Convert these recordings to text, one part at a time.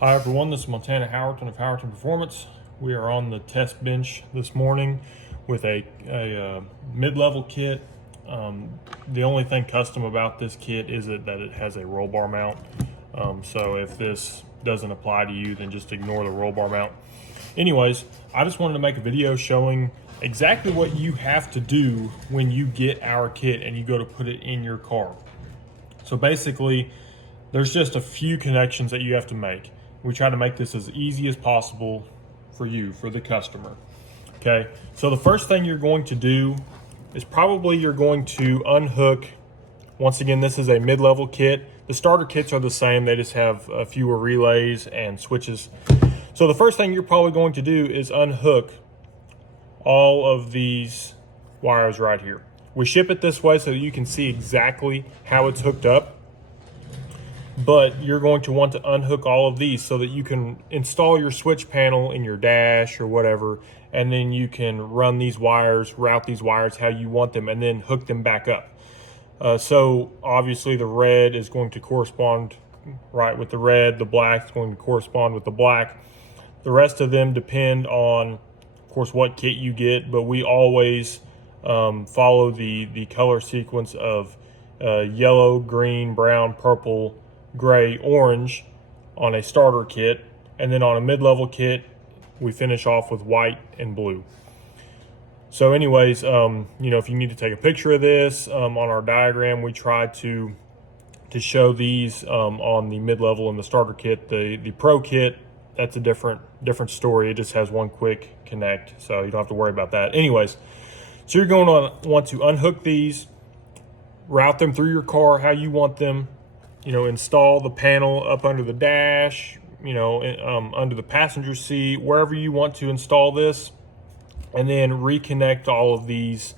Hi everyone, this is Montana Howerton of Howerton Performance. We are on the test bench this morning with a mid-level kit. The only thing custom about this kit is that it has a roll bar mount. So if this doesn't apply to you, then just ignore the roll bar mount. Anyways, I just wanted to make a video showing exactly what you have to do when you get our kit and you go to put it in your car. So basically, there's just a few connections that you have to make. We try to make this as easy as possible for you, for the customer. Okay, so the first thing you're going to do is probably you're going to unhook. Once again, this is a mid-level kit. The starter kits are the same, they just have fewer relays and switches. So the first thing you're probably going to do is unhook all of these wires right here. We ship it this way so that you can see exactly how it's hooked up. But you're going to want to unhook all of these so that you can install your switch panel in your dash or whatever, and then you can run these wires, route these wires how you want them, and then hook them back up. So obviously the red is going to correspond right with the red, the black is going to correspond with the black. The rest of them depend on, of course, what kit you get, but we always follow the color sequence of yellow, green, brown, purple, gray, orange on a starter kit, and then on a mid-level kit we finish off with white and blue. So anyways, if you need to take a picture of this, on our diagram we try to show these on the mid-level and the starter kit. The pro kit, that's a different story. It just has one quick connect, so you don't have to worry about that. Anyways, so you're going to want to unhook these, route them through your car how you want them. Install the panel up under the dash, under the passenger seat, wherever you want to install this, and then reconnect all of these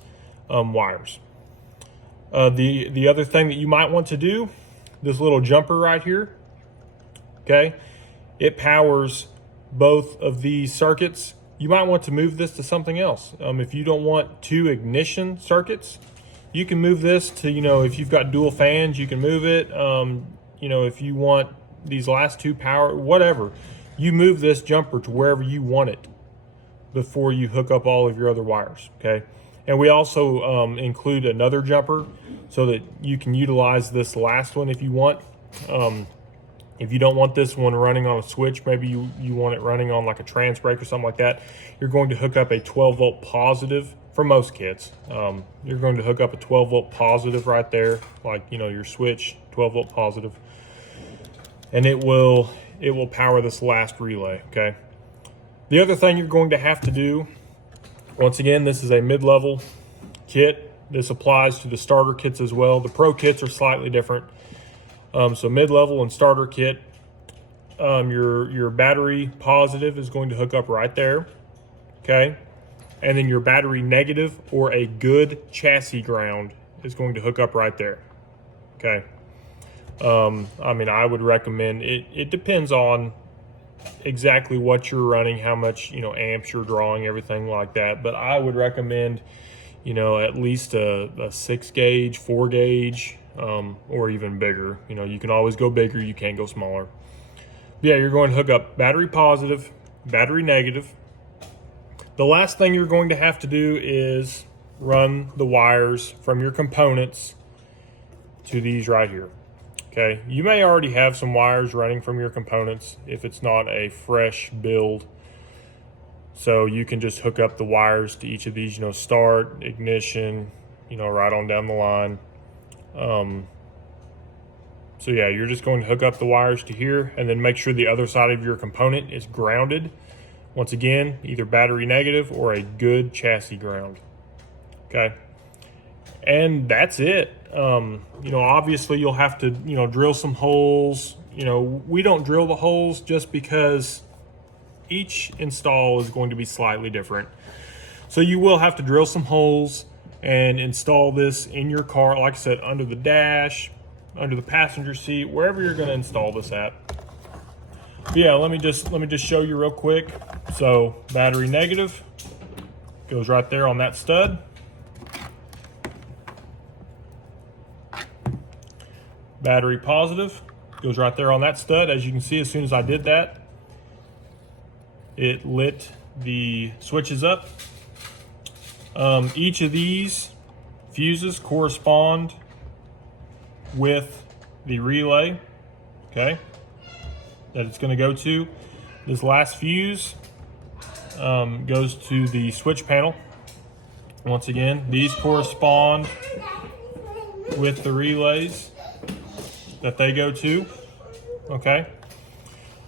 wires. The other thing that you might want to do, this little jumper right here, okay, it powers both of these circuits. You might want to move this to something else. If you don't want two ignition circuits, you can move this to, if you've got dual fans, you can move it. If you want these last two power, whatever, you move this jumper to wherever you want it before you hook up all of your other wires, okay? And we also include another jumper so that you can utilize this last one if you want. If you don't want this one running on a switch, maybe you want it running on like a trans brake or something like that, you're going to hook up a 12-volt positive. For most kits, you're going to hook up a 12-volt positive right there, like your switch 12-volt positive, and it will power this last relay. Okay. The other thing you're going to have to do, once again, this is a mid-level kit. This applies to the starter kits as well. The pro kits are slightly different. So mid-level and starter kit, your battery positive is going to hook up right there. Okay. And then your battery negative or a good chassis ground is going to hook up right there. Okay. I would recommend it. It depends on exactly what you're running, how much, amps you're drawing, everything like that. But I would recommend, at least a 6 gauge, 4 gauge, or even bigger. You can always go bigger. You can't go smaller. But yeah, you're going to hook up battery positive, battery negative. The last thing you're going to have to do is run the wires from your components to these right here. Okay, you may already have some wires running from your components if it's not a fresh build. So you can just hook up the wires to each of these, start, ignition, right on down the line. So yeah, you're just going to hook up the wires to here and then make sure the other side of your component is grounded. Once again, either battery negative or a good chassis ground. Okay. And that's it. Obviously you'll have to, drill some holes. We don't drill the holes just because each install is going to be slightly different. So you will have to drill some holes and install this in your car, like I said, under the dash, under the passenger seat, wherever you're going to install this at. But yeah, let me just show you real quick. So battery negative goes right there on that stud. Battery positive Goes right there on that stud. As you can see, as soon as I did that, it lit the switches up. Each of these fuses correspond with the relay, okay, that it's going to go to. This last fuse goes to the switch panel. Once again, these correspond with the relays that they go to, okay.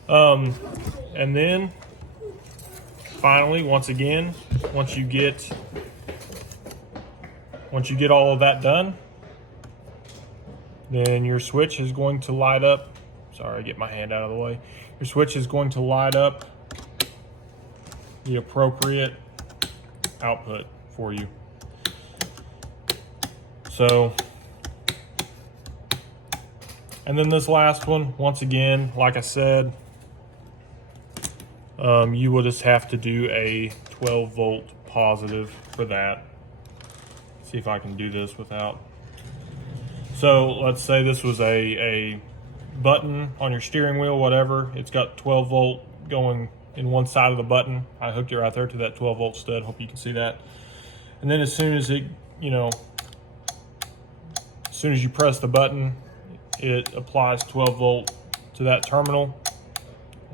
And then finally, once again, once you get all of that done, then your switch is going to light up. Sorry, I get my hand out of the way. Your switch is going to light up the appropriate output for you. So, and then this last one, once again, like I said, you will just have to do a 12 volt positive for that. See if I can do this without. So let's say this was a button on your steering wheel, whatever. It's got 12 volt going in one side of the button. I hooked it right there to that 12 volt stud. Hope you can see that. And then as soon as it, as soon as you press the button, it applies 12 volt to that terminal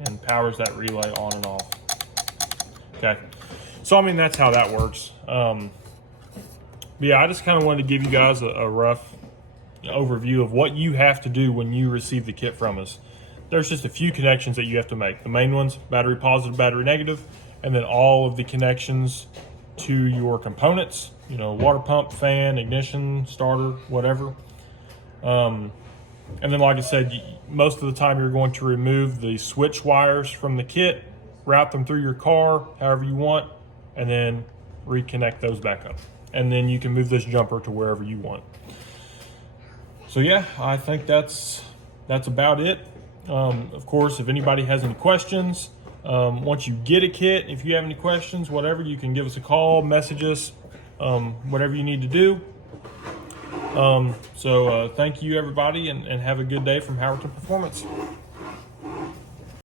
and powers that relay on and off. Okay, so I mean, that's how that works. But yeah, I just kind of wanted to give you guys a rough overview of what you have to do when you receive the kit from us. There's just a few connections that you have to make. The main ones, battery positive, battery negative, and then all of the connections to your components, water pump, fan, ignition, starter, whatever. And then, like I said, most of the time you're going to remove the switch wires from the kit, route them through your car however you want, and then reconnect those back up. And then you can move this jumper to wherever you want. So yeah, I think that's about it. Of course, if anybody has any questions, once you get a kit, if you have any questions, whatever, you can give us a call, message us, whatever you need to do. So thank you, everybody, and have a good day from Howerton Performance.